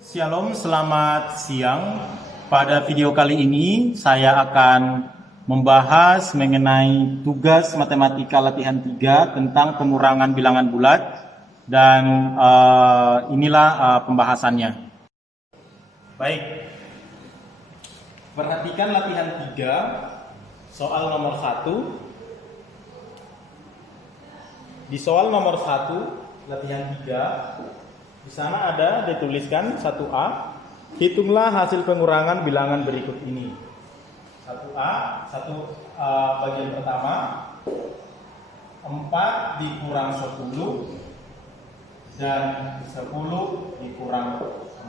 Shalom, selamat siang. Pada video kali ini saya akan membahas mengenai tugas matematika latihan 3 tentang pengurangan bilangan bulat dan inilah pembahasannya. Baik. Perhatikan latihan 3 soal nomor 1. Di soal nomor 1 latihan 3 di sana ada dituliskan 1A, hitunglah hasil pengurangan bilangan berikut ini. 1A, bagian pertama, 4 dikurang 10 dan 10 dikurang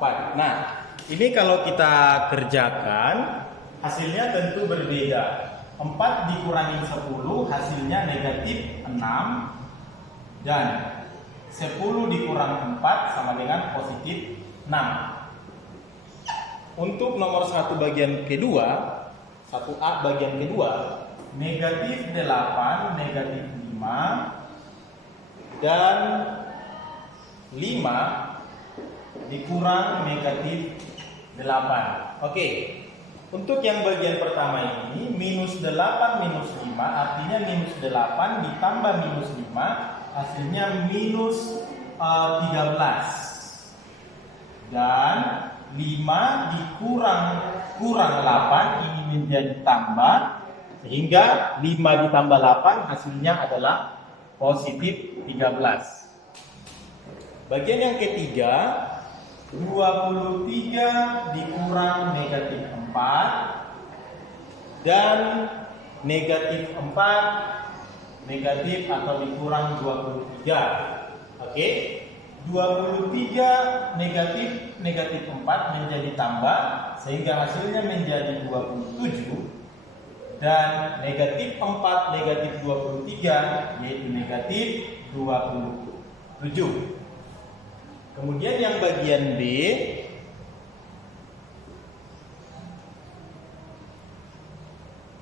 4. Nah, ini kalau kita kerjakan hasilnya tentu berbeda. 4 dikurangi 10 hasilnya negatif 6 dan 10 dikurang 4 sama dengan positif 6. Untuk nomor 1 bagian kedua, 1A bagian kedua, negatif 8, negatif 5 dan 5 dikurang negatif 8. Oke. Untuk yang bagian pertama ini minus 8 minus 5 artinya minus 8 ditambah minus 5 hasilnya minus 13 dan 5 dikurang 8 ini menjadi tambah sehingga 5 ditambah 8 hasilnya adalah positif 13. Bagian yang ketiga 23 dikurang negatif 4 dan negatif 4 negatif atau dikurang 23. Oke. 23 negatif 4 menjadi tambah sehingga hasilnya menjadi 27 dan negatif 4 negatif 23 yaitu negatif 27. Kemudian yang bagian B,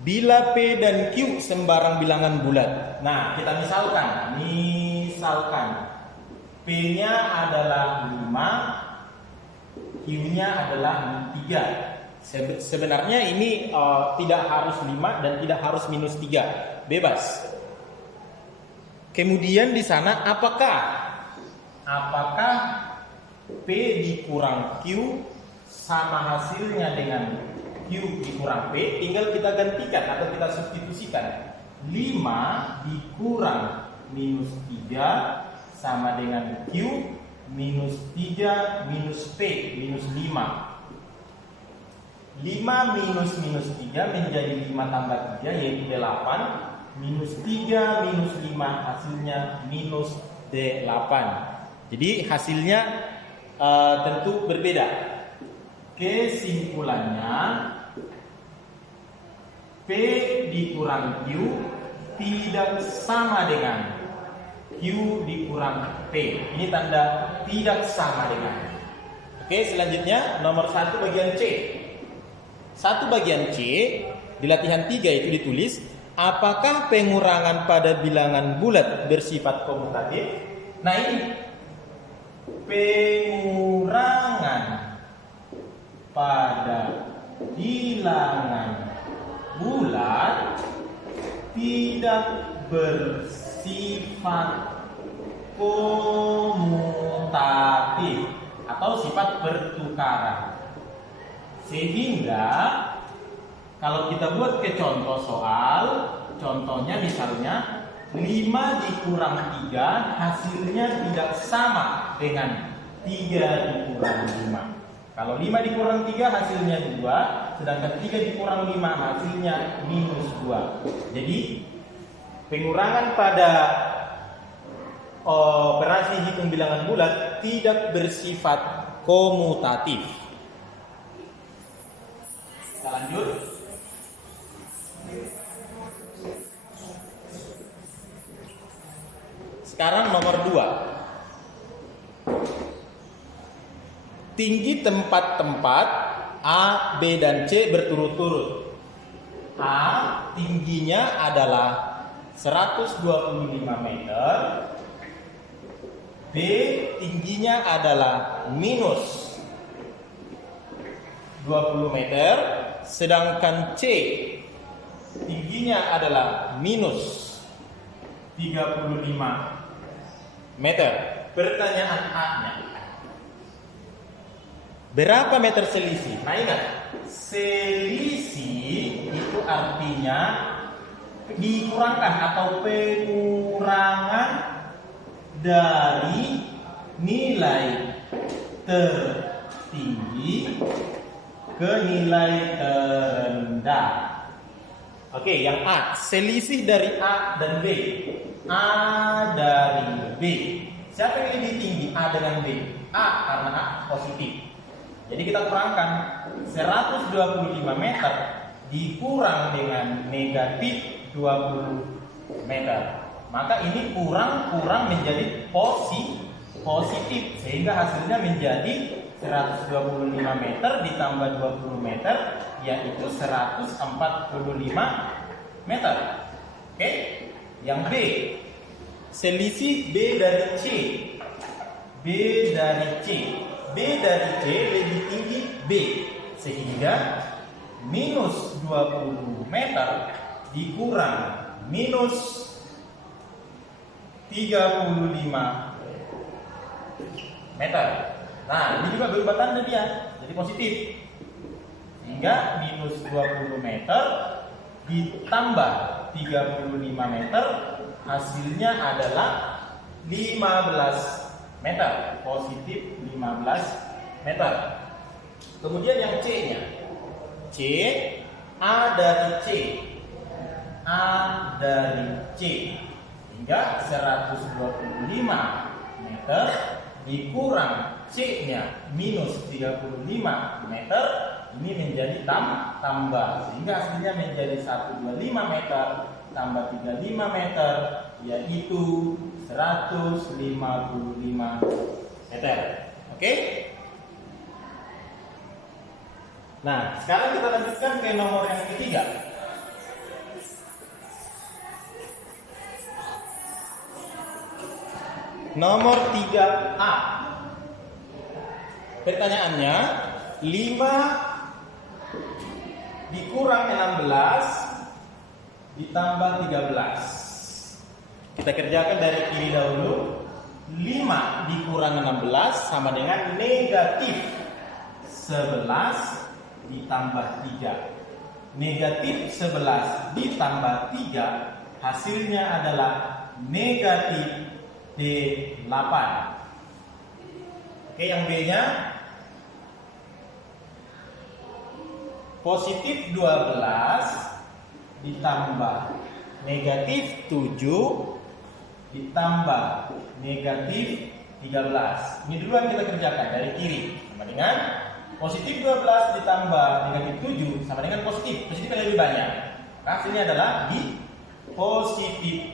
bila P dan Q sembarang bilangan bulat. Nah, kita misalkan P-nya adalah 5, Q-nya adalah 3. Sebenarnya ini tidak harus 5 dan tidak harus minus 3, bebas. Kemudian di sana apakah P dikurang Q sama hasilnya dengan Q dikurang P, tinggal kita gantikan atau kita substitusikan. 5 dikurang minus 3 sama dengan Q minus 3 minus P minus 5. 5 minus 3 menjadi 5 tambah 3 yaitu 8. Minus 3 minus 5 hasilnya minus 8. Jadi hasilnya tentu berbeda. Kesimpulannya P dikurang Q tidak sama dengan Q dikurang P. Ini tanda tidak sama dengan. Oke, selanjutnya nomor 1 bagian C. 1 bagian C di latihan 3 itu ditulis, apakah pengurangan pada bilangan bulat bersifat komutatif? Nah, ini pengurangan pada bilangan bulat tidak bersifat komutatif atau sifat bertukaran. Sehingga kalau kita buat ke contoh soal, contohnya misalnya 5 dikurang 3 hasilnya tidak sama dengan 3 dikurang 5. Kalau 5 dikurang 3 hasilnya 2, sedangkan 3 dikurang 5 hasilnya minus 2. Jadi pengurangan pada operasi hitung bilangan bulat tidak bersifat komutatif. Kita lanjut. Sekarang nomor 2. Tinggi tempat-tempat A, B, dan C berturut-turut. A tingginya adalah 125 meter. B tingginya adalah minus 20 meter, sedangkan C tingginya adalah minus 35 meter. Pertanyaan A-nya, berapa meter selisih? Nah ingat, selisih itu artinya dikurangkan atau pengurangan dari nilai tertinggi ke nilai terendah. Oke, yang A, selisih dari A dan B. A dari B. Siapa yang lebih tinggi, A dengan B? A, karena A positif. Jadi kita kurangkan 125 meter dikurang dengan negatif 20 meter. Maka ini kurang menjadi positif, sehingga hasilnya menjadi 125 meter ditambah 20 meter, yaitu 145 meter. Oke? Yang B, selisih B dari C. B dari C. B dari C lebih tinggi B, sehingga minus 20 meter dikurang minus 35 meter. Nah, ini juga berubah tanda dia, jadi positif. Sehingga minus 20 meter ditambah 35 meter, hasilnya adalah 15 meter, positif 15 meter. Kemudian yang C-nya, C, A dari C, A dari C, hingga 125 meter dikurang C-nya minus 35 meter, ini menjadi tambah, sehingga hasilnya menjadi 125 meter tambah 35 meter, yaitu 155 meter. Oke? Nah, sekarang kita lanjutkan ke nomor yang ketiga. Nomor 3A. Pertanyaannya, 5 dikurang 16 ditambah 13. Kita kerjakan dari kiri dahulu. 5 dikurang 16 sama dengan negatif 11 ditambah 3. Negatif 11 ditambah 3, hasilnya adalah negatif D8. Oke, yang B-nya positif 12 ditambah negatif 7 ditambah negatif 13. Ini dulu yang kita kerjakan dari kiri. Sama dengan positif 12 ditambah negatif 7 sama dengan positif. Positif yang lebih banyak. Hasilnya adalah di positif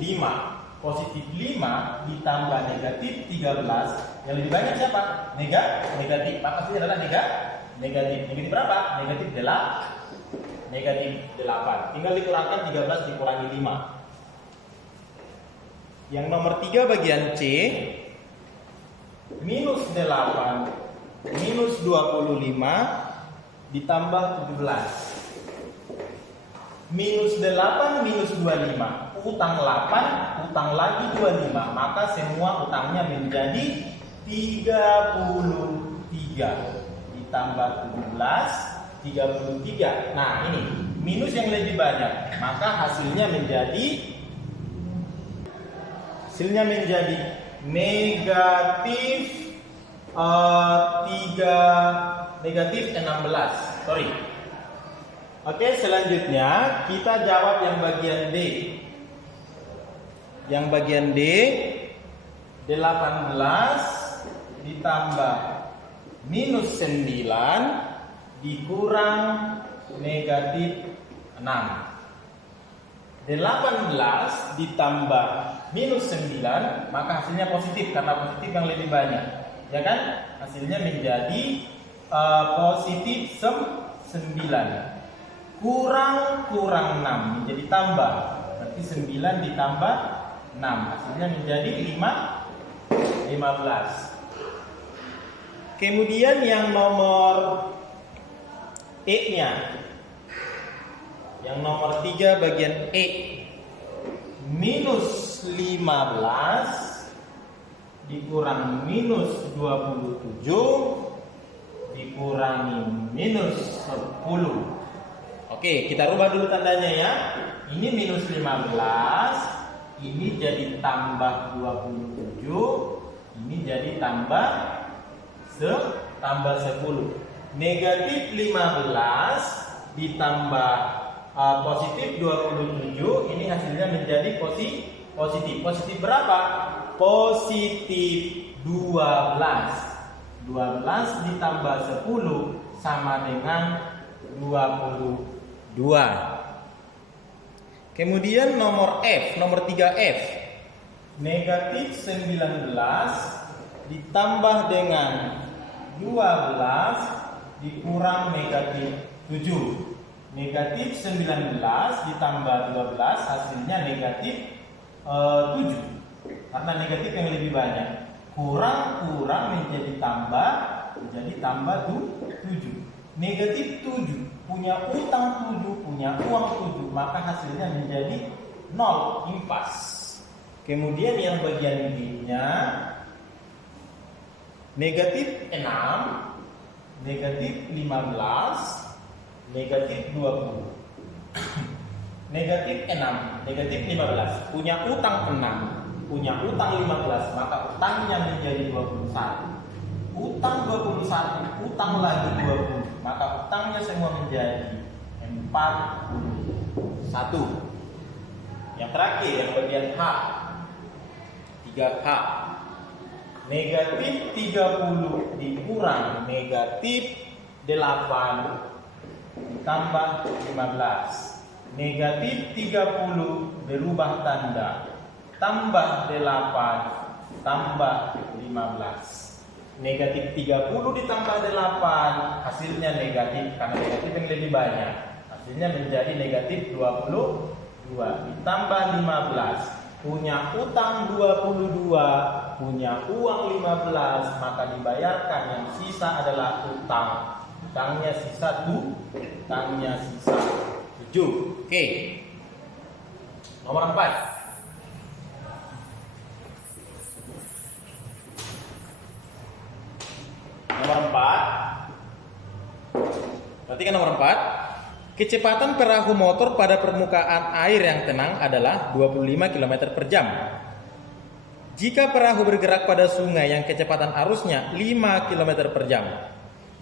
5. Positif 5 ditambah negatif 13. Yang lebih banyak siapa? Negatif. Maka hasilnya adalah negatif. Negatif berapa? Negatif 8. Tinggal dikurangkan 13 dikurangi 5. Yang nomor 3 bagian C, minus 8 minus 25 ditambah 17. Minus 8 minus 25, utang 8, utang lagi 25, maka semua utangnya menjadi 33 ditambah 17, 33. Nah ini minus yang lebih banyak, maka hasilnya menjadi negatif 16. Sorry. Oke, selanjutnya kita jawab yang bagian D. Yang bagian D, 18 ditambah minus 9 dikurang negatif 6. 18 ditambah minus 9, maka hasilnya positif karena positif yang lebih banyak, ya kan? Hasilnya menjadi positif 9 kurang 6 menjadi tambah, berarti 9 ditambah 6 hasilnya menjadi 15. Kemudian yang nomor E-nya. Yang nomor 3 bagian E. Minus 15 dikurang minus 27 dikurangi minus 10. Oke, kita rubah dulu tandanya ya. Ini minus 15, ini jadi tambah 27, ini jadi tambah 10. Negatif 15 ditambah positif 27, ini hasilnya menjadi positif. Positif berapa? Positif 12. 12 ditambah 10 sama dengan 22. Kemudian nomor F, nomor 3F. Negatif 19 ditambah dengan 12 dikurang negatif 7. Negatif 19 ditambah 12 hasilnya negatif 7. Karena negatif yang lebih banyak. Kurang menjadi tambah 7. Negatif 7 punya utang 7, punya uang 7, maka hasilnya menjadi 0, impas. Kemudian yang bagian B-nya negatif 6, negatif 15, negatif 20. Negatif 6, negatif 15, punya utang 6, punya utang 15, maka utangnya menjadi 21. Utang 21, utang lagi 20, maka utangnya semua menjadi 41. Yang terakhir, yang bagian H, 3H. Negatif 30 dikurang negatif 8 ditambah 15. Negatif 30 berubah tanda, tambah 8 tambah 15. Negatif 30 ditambah 8 hasilnya negatif, karena negatif yang lebih banyak, hasilnya menjadi negatif 22 ditambah 15. Punya utang 22, punya uang 15, maka dibayarkan, yang sisa adalah utang. Utangnya sisa 7. Oke. Nomor 4. Nomor 4. Perhatikan nomor 4. Kecepatan perahu motor pada permukaan air yang tenang adalah 25 km per jam. Jika perahu bergerak pada sungai yang kecepatan arusnya 5 km per jam,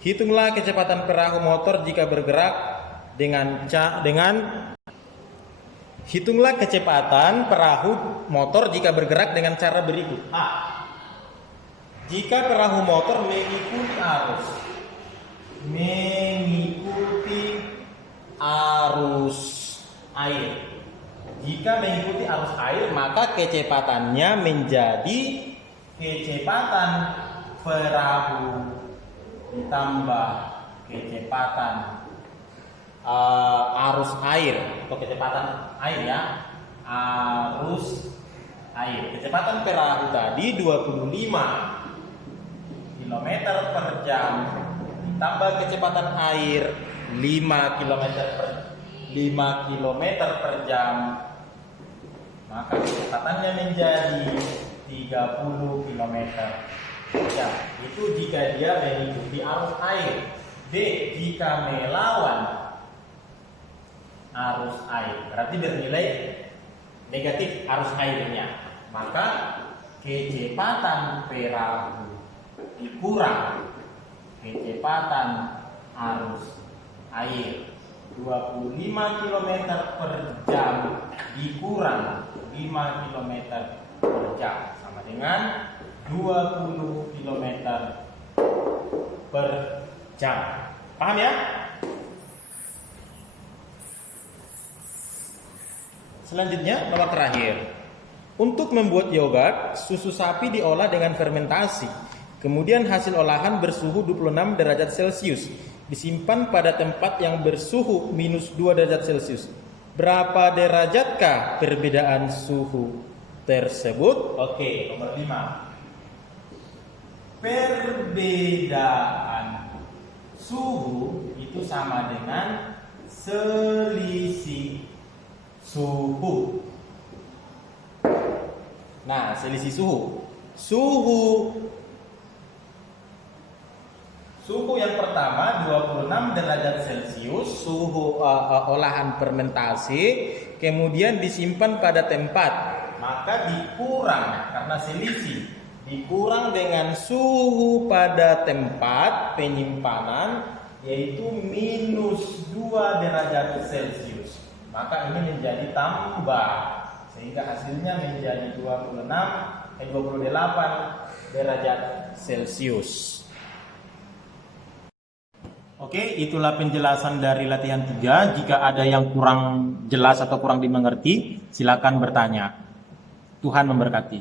hitunglah kecepatan perahu motor jika bergerak hitunglah kecepatan perahu motor jika bergerak dengan cara berikut. A. Jika perahu motor mengikuti arus air. Jika mengikuti arus air, maka kecepatannya menjadi kecepatan perahu ditambah kecepatan arus air, atau kecepatan air ya, arus air. Kecepatan perahu tadi 25 km per jam ditambah kecepatan air 5 km per jam, maka kecepatannya menjadi 30 km per jam. Itu jika dia mengikuti arus air. B. Jika melawan arus air, berarti bernilai negatif arus airnya, maka kecepatan perahu dikurang kecepatan arus air 25 km per jam dikurang 5 km per jam sama dengan 20 km per jam. Paham ya? Selanjutnya nomor terakhir. Untuk membuat yogurt, susu sapi diolah dengan fermentasi. Kemudian hasil olahan bersuhu 26 derajat Celcius. Disimpan pada tempat yang bersuhu minus 2 derajat Celcius. Berapa derajatkah perbedaan suhu tersebut? Oke, nomor 5. Perbedaan suhu itu itu sama dengan selisih suhu. Nah, selisih suhu. Suhu yang pertama 26 derajat Celcius, suhu olahan fermentasi, kemudian disimpan pada tempat. Maka dikurang karena selisih, dikurang dengan suhu pada tempat penyimpanan yaitu minus 2 derajat Celcius. Maka ini menjadi tambah sehingga hasilnya menjadi 28 derajat Celcius. Oke, itulah penjelasan dari latihan 3. Jika ada yang kurang jelas atau kurang dimengerti, silakan bertanya. Tuhan memberkati.